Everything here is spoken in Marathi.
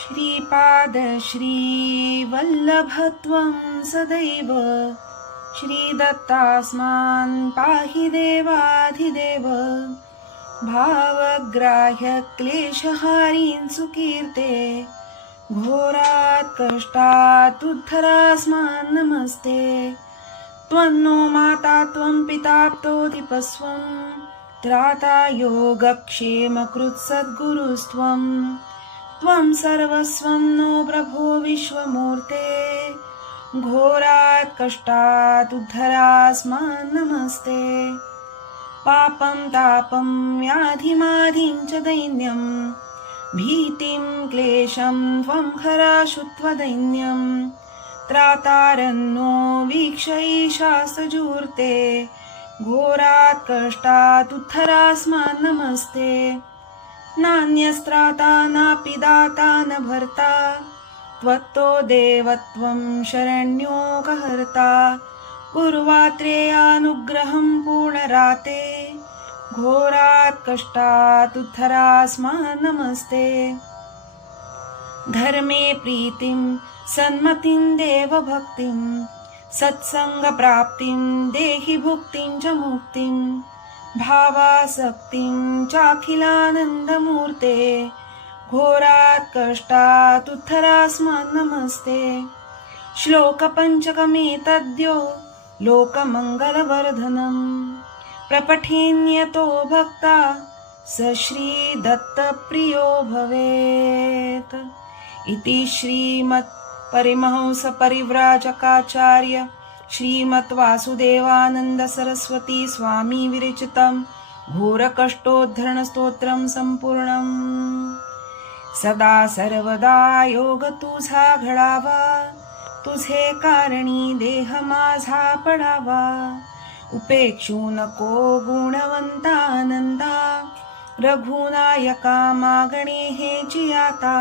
श्रीपाद श्रीवल्लभत्वं सदैव श्रीदत्तास्मान् पाहि देवाधिदेव। भावग्राह्यक्लेशहारीन् सुकीर्ते घोरात् कष्टात् उद्धरास्मान् नमस्ते। नो माता त्वं पिताप्तोदिपस्वं त्राता योगक्षेमकृत्सद्गुरुस्त्वम्। त्वं सर्वस्वं नो प्रभो विश्वमूर्ते। घोरात् कष्टात् उद्धरास्मान् नमस्ते। पापं तापं व्याधिमाधिं च दैन्यं। भीतिं क्लेशं त्वं हराशु त्वदैन्यं। त्रातारन्नो वीक्षैशासजूर्ते घोरात् कष्टात् उद्धरास्मान् नमस्ते नान्यस्त्राता नापि दाता न भर्ता। त्वत्तो देवत्वं शरण्योकहर्ता कुर्वात्रेयानुग्रहं पूर्णराते। घोरात् कष्टात् उद्धरास्मान् नमस्ते धर्मे प्रीतिं सन्मतिं देवभक्तिं सत्सङ्गप्राप्तिं देहि भुक्तिं च मुक्तिं भावासक्तिं चाखिलानन्दमूर्ते घोरात् कष्टात् उद्धरास्मान् नमस्ते. श्लोकपञ्चकमेतद्यो लोकमङ्गलवर्धनम् प्रपठेन्यतो भक्ता स श्रीदत्तप्रियो भवेत्. इति श्रीमत् परिमहंसपरिव्राजकाचार्य सरस्वती स्वामी विरचितं घोरकष्टोद्धरणस्तोत्रं सम्पूर्णम्। सदा सर्वदा योग तुझा घडावा तुझे कारणी देह माझा पडावा उपेक्षू नको गुणवंता आनंदा रघुनायका मागणे हे जियाता।